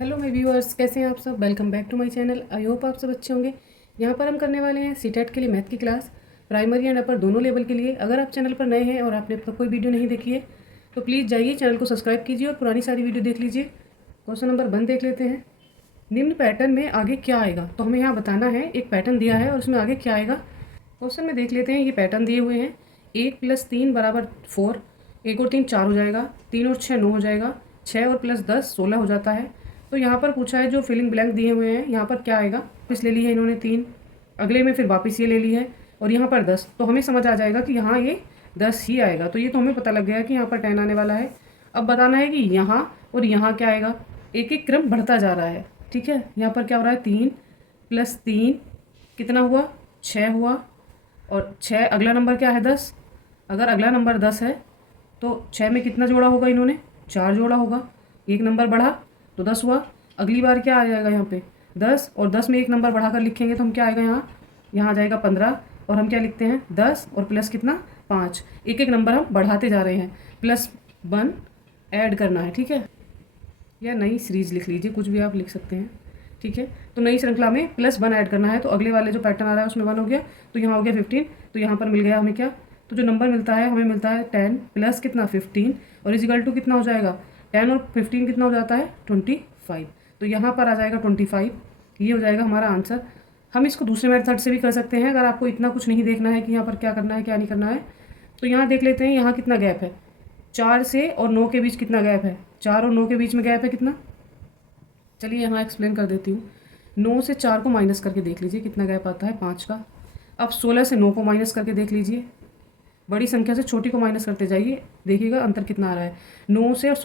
Hello my viewers, कैसे हैं आप सब। Welcome back to my channel. I hope आप सब अच्छे होंगे। यहाँ पर हम करने वाले हैं सीटेट के लिए मैथ की क्लास, प्राइमरी एंड अपर दोनों लेवल के लिए। अगर आप चैनल पर नए हैं और आपने अब तक कोई वीडियो नहीं देखी है तो प्लीज़ जाइए, चैनल को सब्सक्राइब कीजिए और पुरानी सारी वीडियो देख लीजिए। क्वेश्चन नंबर 1 देख लेते हैं। निम्न पैटर्न में आगे क्या आएगा। तो हमें यहाँ बताना है, एक पैटर्न दिया है और उसमें आगे क्या आएगा। क्वेश्चन में देख लेते हैं, ये पैटर्न दिए हुए हैं। 1 + 3 = 4, 1 और 3 4 हो जाएगा, 3 और 6 9 हो जाएगा, 6 और +10 16 हो जाता है। तो यहाँ पर पूछा है जो फिलिंग ब्लैंक दिए हुए हैं, यहाँ पर क्या आएगा। वापस ले ली है इन्होंने 3, अगले में फिर वापस ये ले ली है और यहाँ पर 10। तो हमें समझ आ जाएगा कि यहाँ ये 10 ही आएगा। तो ये तो हमें पता लग गया कि यहाँ पर 10 आने वाला है। अब बताना है कि यहाँ और यहाँ क्या आएगा। एक एक क्रम बढ़ता जा रहा है, ठीक है। यहाँ पर क्या हो रहा है, 3 + 3 कितना हुआ, 6 हुआ। और 6 अगला नंबर क्या है, 10। अगर अगला नंबर 10 है तो 6 में कितना जोड़ा होगा इन्होंने, 4 जोड़ा होगा। एक नंबर बढ़ा तो 10 हुआ। अगली बार क्या आ जाएगा यहाँ पे, 10, और 10 में एक नंबर बढ़ाकर लिखेंगे तो हम क्या आएगा, यहाँ आ जाएगा 15। और हम क्या लिखते हैं, 10 और प्लस कितना, 5। एक एक नंबर हम बढ़ाते जा रहे हैं, +1 ऐड करना है, ठीक है। या नई सीरीज लिख लीजिए, कुछ भी आप लिख सकते हैं, ठीक है। तो नई श्रृंखला में +1 ऐड करना है। तो अगले वाले जो पैटर्न आ रहा है उसमें 1 हो गया, तो यहाँ हो गया 15। तो यहाँ पर मिल गया हमें क्या, तो जो नंबर मिलता है हमें मिलता है 10 प्लस कितना 15 और इजिकल टू कितना हो जाएगा, 10 और 15 कितना हो जाता है 25। तो यहाँ पर आ जाएगा 25। ये हो जाएगा हमारा आंसर। हम इसको दूसरे मेथड से भी कर सकते हैं, अगर आपको इतना कुछ नहीं देखना है कि यहाँ पर क्या करना है क्या नहीं करना है। तो यहाँ देख लेते हैं, यहाँ कितना गैप है, 4 से और 9 के बीच कितना गैप है, 4 और 9 के बीच में गैप है कितना। चलिए यहाँ एक्सप्लेन कर देती हूँ। 9 से 4 को माइनस करके देख लीजिए कितना गैप आता है, 5 का। अब 16 से 9 को माइनस करके देख लीजिए, बड़ी संख्या से छोटी को माइनस करते जाइए, देखिएगा अंतर कितना आ रहा है। 9 से और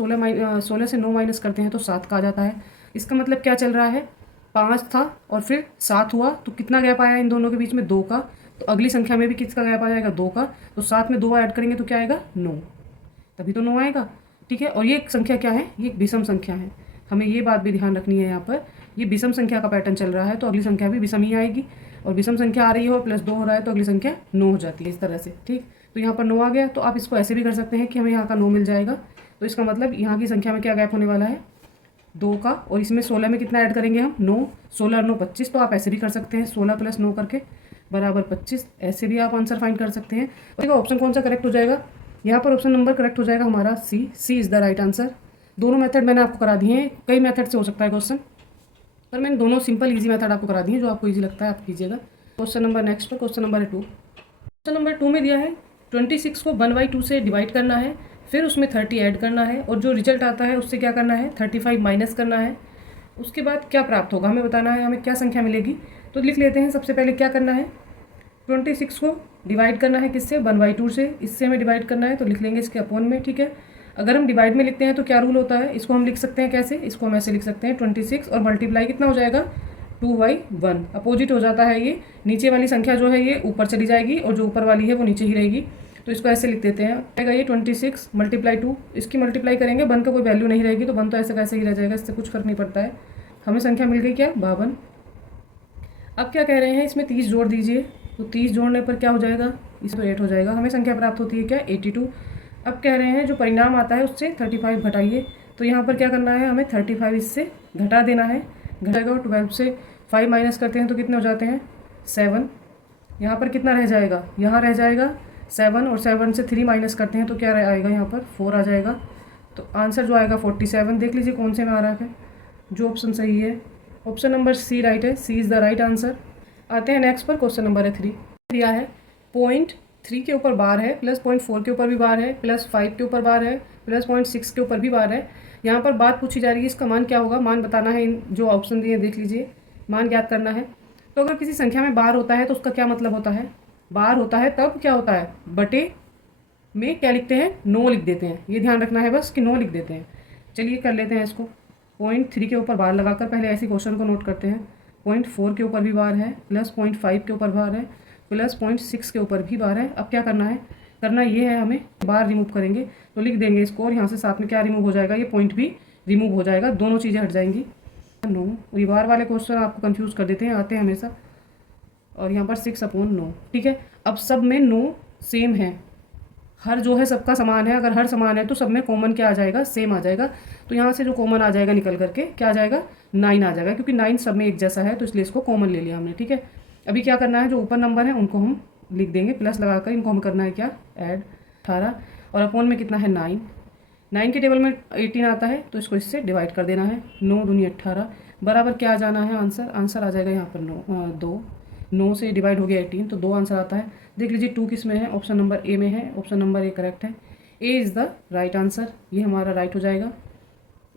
16 से 9 माइनस करते हैं तो 7 का आ जाता है। इसका मतलब क्या चल रहा है, 5 था और फिर 7 हुआ, तो कितना गैप आया इन दोनों के बीच में, 2 का। तो अगली संख्या में भी किसका गैप आ जाएगा, 2 का। तो 7 में 2 ऐड करेंगे तो क्या आएगा, 9, तभी तो 9 आएगा, ठीक है। और ये संख्या क्या है, ये विषम संख्या है। हमें ये बात भी ध्यान रखनी है, यहाँ पर ये विषम संख्या का पैटर्न चल रहा है तो अगली संख्या भी विषम ही आएगी। और विषम संख्या आ रही हो +2 हो रहा है तो अगली संख्या 9 हो जाती है, इस तरह से, ठीक। तो यहाँ पर 9 आ गया। तो आप इसको ऐसे भी कर सकते हैं कि हमें यहाँ का 9 मिल जाएगा। तो इसका मतलब यहाँ की संख्या में क्या गैप होने वाला है, 2 का। और इसमें 16 में कितना ऐड करेंगे हम, 9। 16 और 9 25। तो आप ऐसे भी कर सकते हैं, 16 + 9 करके बराबर 25। ऐसे भी आप आंसर फाइंड कर सकते हैं। और ऑप्शन कौन सा करेक्ट हो जाएगा, यहाँ पर ऑप्शन नंबर करेक्ट हो जाएगा हमारा सी इज़ द राइट आंसर। दोनों मेथड मैंने आपको करा दिए हैं, कई मेथड से हो सकता है क्वेश्चन, पर मैंने दोनों सिंपल इजी मेथड आपको करा दिए, जो आपको इजी लगता है आप कीजिएगा। क्वेश्चन नंबर नेक्स्ट पर, क्वेश्चन नंबर 2। क्वेश्चन नंबर 2 में दिया है 26 को 1/2 से डिवाइड करना है, फिर उसमें 30 ऐड करना है और जो रिजल्ट आता है उससे क्या करना है, 35 माइनस करना है। उसके बाद क्या प्राप्त होगा हमें बताना है, हमें क्या संख्या मिलेगी। तो लिख लेते हैं, सबसे पहले क्या करना है, 26 को डिवाइड करना है किससे, 1/2 से। इससे हमें डिवाइड करना है तो लिख लेंगे इसके अपॉन में, ठीक है। अगर हम डिवाइड में लिखते हैं तो क्या रूल होता है, इसको हम लिख सकते हैं कैसे, इसको हम ऐसे लिख सकते हैं 26 और मल्टीप्लाई कितना हो जाएगा, 2/1। अपोजिट हो जाता है ये, नीचे वाली संख्या जो है ये ऊपर चली जाएगी और जो ऊपर वाली है वो नीचे ही रहेगी। तो इसको ऐसे लिख देते हैं, आएगा ये 26 × 2। इसकी मल्टीप्लाई करेंगे, 1 का कोई वैल्यू नहीं रहेगी तो 1 तो ऐसे कैसे ही रह जाएगा, इससे कुछ फर्क नहीं पड़ता है। हमें संख्या मिल गई क्या, 52। अब क्या कह रहे हैं, इसमें 30 जोड़ दीजिए। तो 30 जोड़ने पर क्या हो जाएगा, इसमें 8 हो जाएगा। हमें संख्या प्राप्त होती है क्या, 82। अब कह रहे हैं जो परिणाम आता है उससे 35 घटाइए। तो यहाँ पर क्या करना है, हमें 35 इससे घटा देना है। घटाएगा 12 से 5 माइनस करते हैं तो कितने हो जाते हैं, 7। यहाँ पर कितना रह जाएगा, यहाँ रह जाएगा 7 और 7 से 3 माइनस करते हैं तो क्या आएगा, यहाँ पर 4 आ जाएगा। तो आंसर जो आएगा 47। देख लीजिए कौन से में आ रहा है, जो ऑप्शन सही है, ऑप्शन नंबर सी राइट है, सी इज़ द राइट आंसर। आते हैं नेक्स्ट पर, क्वेश्चन नंबर 3 दिया है। 0.3 के ऊपर बार है, +0.4 के ऊपर भी बार है, +5 के ऊपर बार है, +0.6 के ऊपर भी बार है। यहाँ पर बात पूछी जा रही है, इसका मान क्या होगा, मान बताना है। इन जो ऑप्शन दिए देख लीजिए, मान ज्ञात करना है। तो अगर किसी संख्या में बार होता है तो उसका क्या मतलब होता है, बार होता है तब क्या होता है, बटे में क्या लिखते हैं, 9 लिख देते हैं। ये ध्यान रखना है बस कि 9 लिख देते हैं। चलिए कर लेते हैं इसको। 0.3 के ऊपर बार लगाकर पहले ऐसे क्वेश्चन को नोट करते हैं। 0.4 के ऊपर भी बार है, +0.5 के ऊपर बार है, +0.6 के ऊपर भी बार है। अब क्या करना है, करना ये है, हमें बार रिमूव करेंगे तो लिख देंगे इसको, और यहाँ से साथ में क्या रिमूव हो जाएगा, ये पॉइंट भी रिमूव हो जाएगा, दोनों चीज़ें हट जाएंगी। 9, ये बार वाले क्वेश्चन आपको कंफ्यूज कर देते हैं, आते हैं हमेशा। और यहाँ पर 6/9, ठीक है। अब सब में 9 सेम है, हर जो है सबका समान है, अगर हर समान है तो सब में कॉमन क्या आ जाएगा, सेम आ जाएगा। तो यहाँ से जो कॉमन आ जाएगा निकल करके क्या आ जाएगा, 9 आ जाएगा, क्योंकि 9 सब में एक जैसा है तो इसलिए इसको कॉमन ले लिया हमने। ठीक है, अभी क्या करना है, जो ऊपर नंबर है उनको हम लिख देंगे प्लस लगाकर, इनको हम करना है क्या, ऐड 18, और अपॉन में कितना है 9। 9 के टेबल में 18 आता है तो इसको इससे डिवाइड कर देना है, 9 दूनी 18 बराबर क्या आ जाना है, आंसर आ जाएगा यहाँ पर 2। 9 से डिवाइड हो गया 18 तो 2 आंसर आता है। देख लीजिए 2 किस में है, ऑप्शन नंबर ए में है, ऑप्शन नंबर ए करेक्ट है, A is the right answer, ये हमारा राइट हो जाएगा।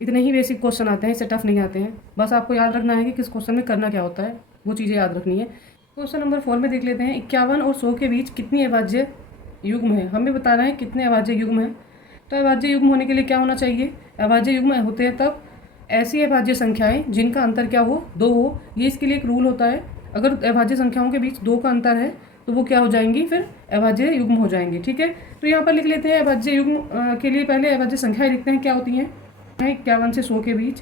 इतने ही बेसिक क्वेश्चन आते हैं, इससे टफ नहीं आते हैं, बस आपको याद रखना है कि किस क्वेश्चन में करना क्या होता है, वो चीज़ें याद रखनी है। क्वेश्चन नंबर 4 में देख लेते हैं, 51 और 100 के बीच कितनी अभाज्य युग्म है, हमें बताना है कितने अभाज्य युग्म है। तो अभाज्य युग्म होने के लिए क्या होना चाहिए, अभाज्य युग्म होते हैं तब ऐसी अभाज्य संख्याएं जिनका अंतर क्या हो, 2 हो। ये इसके लिए एक रूल होता है, अगर अभाज्य संख्याओं के बीच 2 का अंतर है तो वो क्या हो जाएंगी, फिर अभाज्य युग्म हो जाएंगे। ठीक है, तो यहाँ पर लिख लेते हैं अभाज्य युग्म के लिए पहले अभाज्य संख्याएं लिखते हैं, क्या होती हैं। 51 से 100 के बीच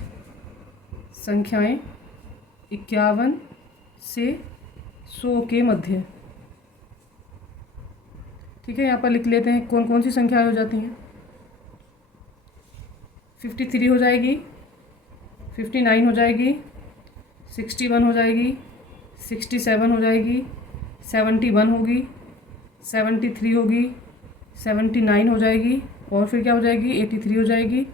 संख्याएं 51 से 100 के मध्य। ठीक है, यहाँ पर लिख लेते हैं कौन कौन सी संख्याएं हो जाती हैं। 53 हो जाएगी, 59 हो जाएगी, 61 हो जाएगी, 67 हो जाएगी, 71 होगी, 73 होगी, 79 हो जाएगी, और फिर क्या हो जाएगी 83 हो जाएगी,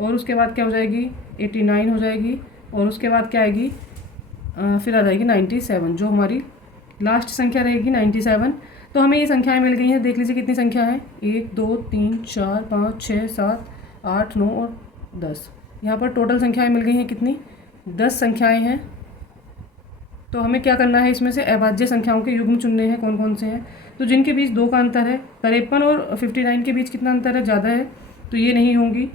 और उसके बाद क्या हो जाएगी 89 हो जाएगी, और उसके बाद क्या आएगी फिर आ जाएगी 97, जो हमारी लास्ट संख्या रहेगी 97। तो हमें ये संख्याएं मिल गई हैं, देख लीजिए कितनी संख्या है, 1 2 3 4 5 6 7 8 9 और 10। यहाँ पर टोटल संख्याएं मिल गई हैं कितनी, 10 संख्याएं हैं। तो हमें क्या करना है, इसमें से अभाज्य संख्याओं के युग्म चुनने हैं, कौन कौन से हैं। तो जिनके बीच 2 का अंतर है, 53 और 59 के बीच कितना अंतर है, ज़्यादा है, तो ये नहीं होंगी।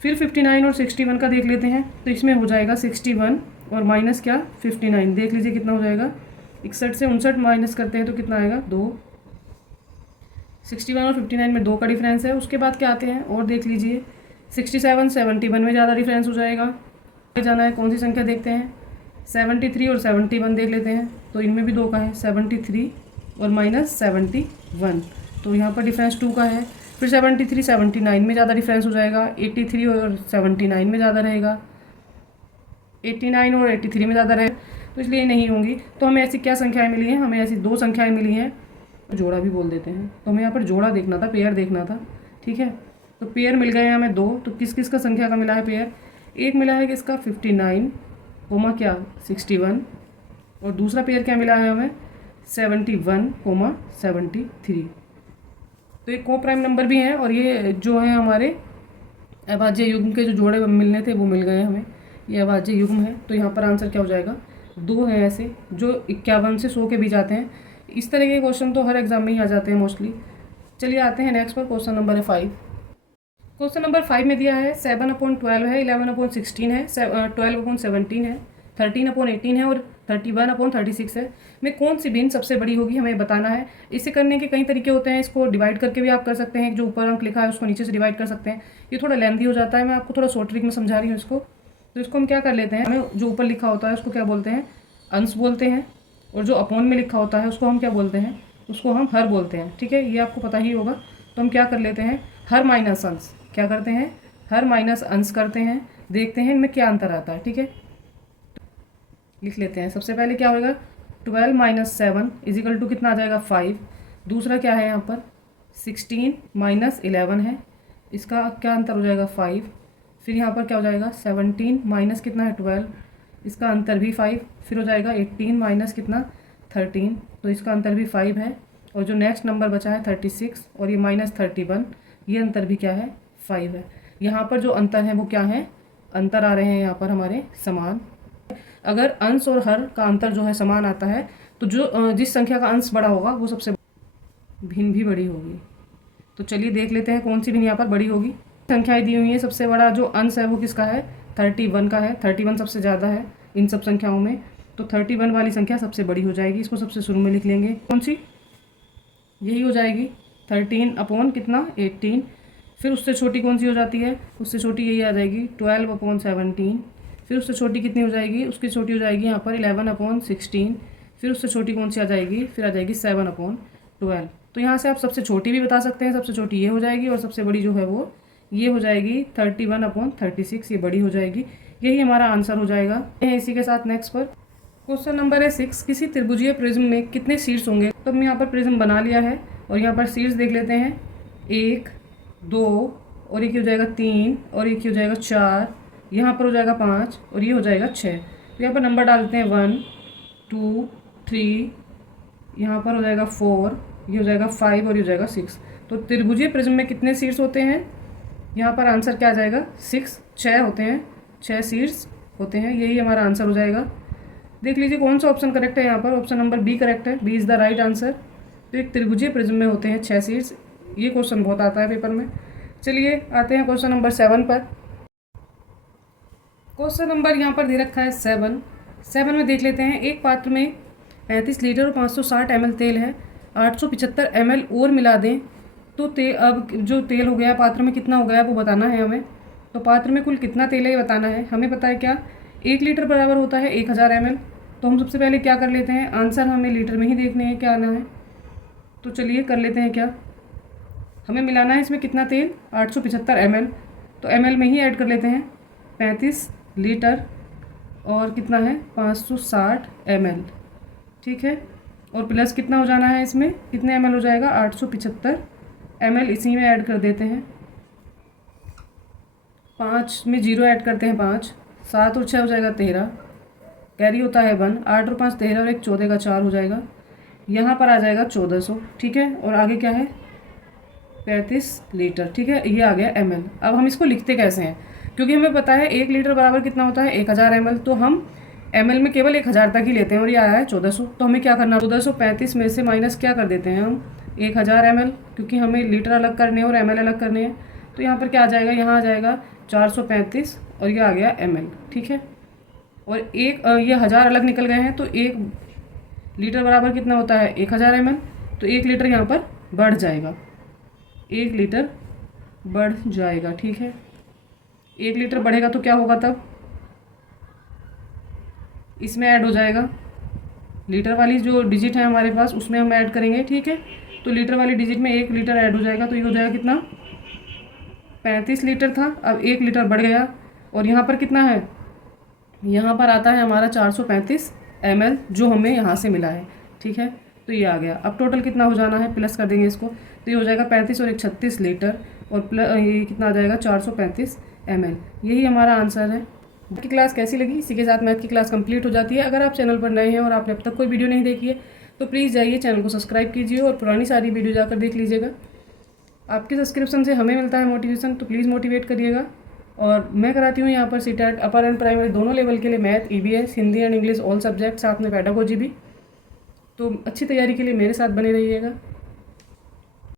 फिर 59 और 61 का देख लेते हैं, तो इसमें हो जाएगा 61 और माइनस क्या 59, देख लीजिए कितना हो जाएगा, 61 से 59 माइनस करते हैं तो कितना आएगा 2। 61 और 59 में 2 का डिफरेंस है। उसके बाद क्या आते हैं, और देख लीजिए 67 71 में ज़्यादा डिफरेंस हो जाएगा। आगे जाना है, कौन सी संख्या देखते हैं, 73 और 71 देख लेते हैं, तो इनमें भी 2 का है, 73 और माइनस 71, तो यहाँ पर डिफरेंस 2 का है। फिर 73 79 में ज़्यादा डिफरेंस हो जाएगा, 83 और 79 में ज़्यादा रहेगा, 89 और 83 में ज़्यादा रहेगा, तो इसलिए नहीं होंगी। तो हमें ऐसी क्या संख्याएं मिली हैं, हमें ऐसी 2 संख्याएं मिली हैं, जोड़ा भी बोल देते हैं। तो हमें यहाँ पर जोड़ा देखना था, पेयर देखना था। ठीक है, तो पेयर मिल गए हैं हमें 2, तो किस किस का संख्या का मिला है पेयर, एक मिला है किसका 59 कोमा क्या 61, और दूसरा पेयर क्या मिला है हमें 71 कोमा 73। तो ये को प्राइम नंबर भी हैं, और ये जो है हमारे अभाज्य युग्म के जो जोड़े मिलने थे वो मिल गए हमें, ये अभाज्य युग्म है। तो यहाँ पर आंसर क्या हो जाएगा, 2 हैं ऐसे जो 51 से 100 के बीच आते हैं। इस तरह के क्वेश्चन तो हर एग्जाम में ही आ जाते हैं मोस्टली। चलिए आते हैं नेक्स्ट पर, क्वेश्चन नंबर है 5। क्वेश्चन नंबर 5 में दिया है 7/12 है, 11/16 है, 12/17 है, 13/18 है, और 31/36 है। में कौन सी भिन्न सबसे बड़ी होगी, हमें बताना है। इसे करने के कई तरीके होते हैं, इसको डिवाइड करके भी आप कर सकते हैं, जो ऊपर अंक लिखा है उसको नीचे से डिवाइड कर सकते हैं। ये थोड़ा लेंथी हो जाता है, मैं आपको थोड़ा शॉर्ट ट्रिक में समझा रही हूँ इसको। तो इसको हम क्या कर लेते हैं, हमें जो ऊपर लिखा होता है उसको क्या बोलते हैं, अंश बोलते हैं, और जो अपॉन में लिखा होता है उसको हम क्या बोलते हैं, उसको हम हर बोलते हैं। ठीक है, ये आपको पता ही होगा। तो हम क्या कर लेते हैं, हर माइनस अंश, क्या करते हैं, हर माइनस अंश करते हैं, देखते हैं इनमें क्या अंतर आता है। ठीक है, लिख लेते हैं। सबसे पहले क्या होगा, 12 - 7 = कितना आ जाएगा 5। दूसरा क्या है यहाँ पर 16 - 11 है, इसका क्या अंतर हो जाएगा 5। फिर यहाँ पर क्या हो जाएगा 17 माइनस कितना है 12, इसका अंतर भी 5। फिर हो जाएगा 18 माइनस कितना 13, तो इसका अंतर भी 5 है। और जो नेक्स्ट नंबर बचा है 36 और ये -31, ये अंतर भी क्या है 5 है। यहाँ पर जो अंतर है वो क्या है, अंतर आ रहे हैं यहाँ पर हमारे समान। अगर अंश और हर का अंतर जो है समान आता है तो जो जिस संख्या का अंश बड़ा होगा वो सबसे भिन्न भी बड़ी होगी। तो चलिए देख लेते हैं कौन सी भिन्न यहाँ पर बड़ी होगी। संख्याएं दी हुई हैं, सबसे बड़ा जो अंश है वो किसका है 31 का है। 31 सबसे ज़्यादा है इन सब संख्याओं में, तो 31 वाली संख्या सबसे बड़ी हो जाएगी। इसको सबसे शुरू में लिख लेंगे, कौन सी, यही हो जाएगी 13 कितना 18। फिर उससे छोटी कौन सी हो जाती है, उससे छोटी यही आ जाएगी 12/17। फिर उससे छोटी कितनी हो जाएगी, उसकी छोटी हो जाएगी यहाँ पर 11/16। फिर उससे छोटी कौन सी आ जाएगी, फिर आ जाएगी 7/12। तो यहाँ से आप सबसे छोटी भी बता सकते हैं, सबसे छोटी ये हो जाएगी और सबसे बड़ी जो है वो ये हो जाएगी 31/36, ये बड़ी हो जाएगी। यही हमारा आंसर हो जाएगा। इसी के साथ नेक्स्ट पर क्वेश्चन नंबर है 6, किसी त्रिभुजीय प्रिज्म में कितने शीर्ष होंगे। तो हम यहाँ पर प्रिज्म बना लिया है और यहाँ पर शीर्ष देख लेते हैं, 1 2 और एक हो जाएगा 3 और एक हो जाएगा 4, यहाँ पर हो जाएगा 5 और ये हो जाएगा 6। तो यहाँ पर नंबर डाल देते हैं 1 2 3, यहाँ पर हो जाएगा 4, ये हो जाएगा 5 और ये हो जाएगा 6। तो त्रिभुजीय प्रिज्म में कितने शीर्ष होते हैं, यहाँ पर आंसर क्या आ जाएगा 6 होते हैं, 6 शीर्ष होते हैं, यही हमारा आंसर हो जाएगा। देख लीजिए कौन सा ऑप्शन करेक्ट है। यहाँ पर ऑप्शन नंबर बी करेक्ट है, B is the right answer. तो एक त्रिभुजीय प्रिज्म में होते हैं 6 शीर्ष। ये क्वेश्चन बहुत आता है पेपर में। चलिए आते हैं क्वेश्चन नंबर 7 पर। क्वेश्चन नंबर यहाँ पर दे रखा है 7 में देख लेते हैं। एक पात्र में 35 लीटर और 560 ml तेल है, 875 ml और मिला दें तो अब जो तेल हो गया पात्र में कितना हो गया वो बताना है हमें। तो पात्र में कुल कितना तेल है ये बताना है। हमें पता है क्या 1 लीटर बराबर होता है 1000 ml। तो हम सबसे पहले क्या कर लेते हैं, आंसर हमें लीटर में ही देखने हैं क्या आना है। तो चलिए कर लेते हैं क्या, हमें मिलाना है इसमें कितना तेल 875 ml। तो ml में ही ऐड कर लेते हैं 35 लीटर और कितना है 560 ml, ठीक है। और प्लस कितना हो जाना है इसमें, कितने ml हो जाएगा 875 ml, इसी में ऐड कर देते हैं। 5 में 0 ऐड करते हैं 5, 7 और 6 हो जाएगा 13, कैरी होता है 1, 8 और 5 13 और 1 14 का 4 हो जाएगा। यहाँ पर आ जाएगा 1400, ठीक है। और आगे क्या है 35 लीटर, ठीक है, ये आ गया ml। अब हम इसको लिखते कैसे हैं, क्योंकि हमें पता है 1 लीटर बराबर कितना होता है 1000 ml। तो हम ml में केवल 1000 तक ही लेते हैं और ये आया है 1400। तो हमें क्या करना है 1435 में से माइनस क्या कर देते हैं हम 1000 ml, क्योंकि हमें लीटर अलग करने हैं और ml अलग करने हैं। तो यहाँ पर क्या आ जाएगा, यहाँ आ जाएगा 435 और ये आ गया ml, ठीक है। और ये 1000 अलग निकल गए हैं। तो 1 लीटर बराबर कितना होता है 1000 ml। तो 1 लीटर यहाँ पर बढ़ जाएगा, 1 लीटर बढ़ जाएगा, ठीक है। 1 लीटर बढ़ेगा तो क्या होगा, तब इसमें ऐड हो जाएगा लीटर वाली जो डिजिट है हमारे पास उसमें हम ऐड करेंगे, ठीक है। तो लीटर वाली डिजिट में 1 लीटर ऐड हो जाएगा। तो ये हो जाएगा कितना 35 लीटर था, अब 1 लीटर बढ़ गया और यहाँ पर कितना है, यहाँ पर आता है हमारा 435 ml जो हमें यहाँ से मिला है, ठीक है। तो ये आ गया। अब टोटल कितना हो जाना है, प्लस कर देंगे इसको। तो ये हो जाएगा 35 और 1 36 लीटर और प्लस ये कितना आ जाएगा 435 ml, यही हमारा आंसर है। आपकी क्लास कैसी लगी, इसी के साथ मैथ की क्लास कंप्लीट हो जाती है। अगर आप चैनल पर नए हैं और आपने अब तक कोई वीडियो नहीं देखी है तो प्लीज़ जाइए चैनल को सब्सक्राइब कीजिए और पुरानी सारी वीडियो जाकर देख लीजिएगा। आपके सब्सक्रिप्शन से हमें मिलता है मोटिवेशन, तो प्लीज़ मोटिवेट करिएगा। और मैं कराती हूँ यहाँ पर सीटेट अपर एंड प्राइमरी दोनों लेवल के लिए math, EVS, Hindi and English all subject, साथ में पेडागोजी भी। तो अच्छी तैयारी के लिए मेरे साथ बने रहिएगा।